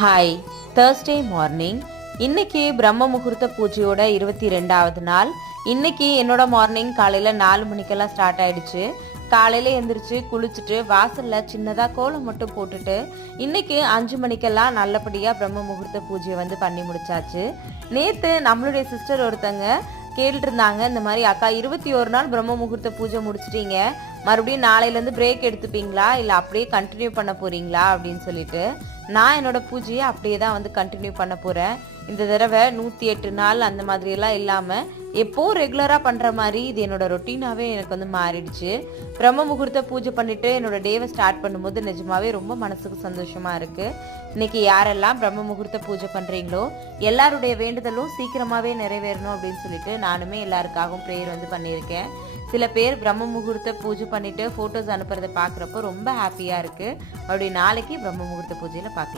Hi, Thursday morning. இன்னைக்கு பிரம்ம முகூர்த்த பூஜையோட 22வது நாள். இன்னைக்கு என்னோட மார்னிங் காலையில் 4 மணிக்கெல்லாம் ஸ்டார்ட் ஆயிடுச்சு. காலையில் எழுந்திரிச்சு குளிச்சுட்டு வாசலில் சின்னதாக கோலம் மட்டும் போட்டுட்டு இன்னைக்கு 5 மணிக்கெல்லாம் நல்லபடியாக பிரம்ம முகூர்த்த பூஜையை பண்ணி முடிச்சாச்சு. நேற்று நம்மளுடைய சிஸ்டர் ஒருத்தங்க கேட்டுட்டு இருந்தாங்க, இந்த மாதிரி அக்கா 21 நாள் பிரம்ம முகூர்த்த பூஜை முடிச்சிட்டீங்க, மறுபடியும் நாளையிலேருந்து பிரேக் எடுத்துப்பீங்களா இல்லை அப்படியே கண்டினியூ பண்ண போறீங்களா அப்படின்னு சொல்லிட்டு. நான் என்னோட பூஜையை அப்படியே தான் கண்டினியூ பண்ண போகிறேன். இந்த தடவை 108 நாள் அந்த மாதிரியெல்லாம் இல்லாமல் எப்போ ரெகுலராக பண்ணுற மாதிரி இது என்னோட ரொட்டீனாகவே எனக்கு மாறிடுச்சு. பிரம்ம முகூர்த்த பூஜை பண்ணிவிட்டு என்னோட டேவை ஸ்டார்ட் பண்ணும்போது நிஜமாவே ரொம்ப மனசுக்கு சந்தோஷமாக இருக்குது. இன்னைக்கு யாரெல்லாம் பிரம்ம முகூர்த்த பூஜை பண்ணுறீங்களோ எல்லாருடைய வேண்டுதலும் சீக்கிரமாகவே நிறைவேறணும் அப்படின்னு சொல்லிட்டு நானுமே எல்லாருக்காகவும் ப்ரேயர் பண்ணியிருக்கேன். சில பேர் பிரம்ம முகூர்த்த பூஜை பண்ணிவிட்டு ஃபோட்டோஸ் அனுப்புறதை பார்க்குறப்போ ரொம்ப ஹாப்பியாக இருக்குது. மறுபடியும் நாளைக்கு பிரம்ம முகூர்த்த பூஜையில் பார்க்கலாம்.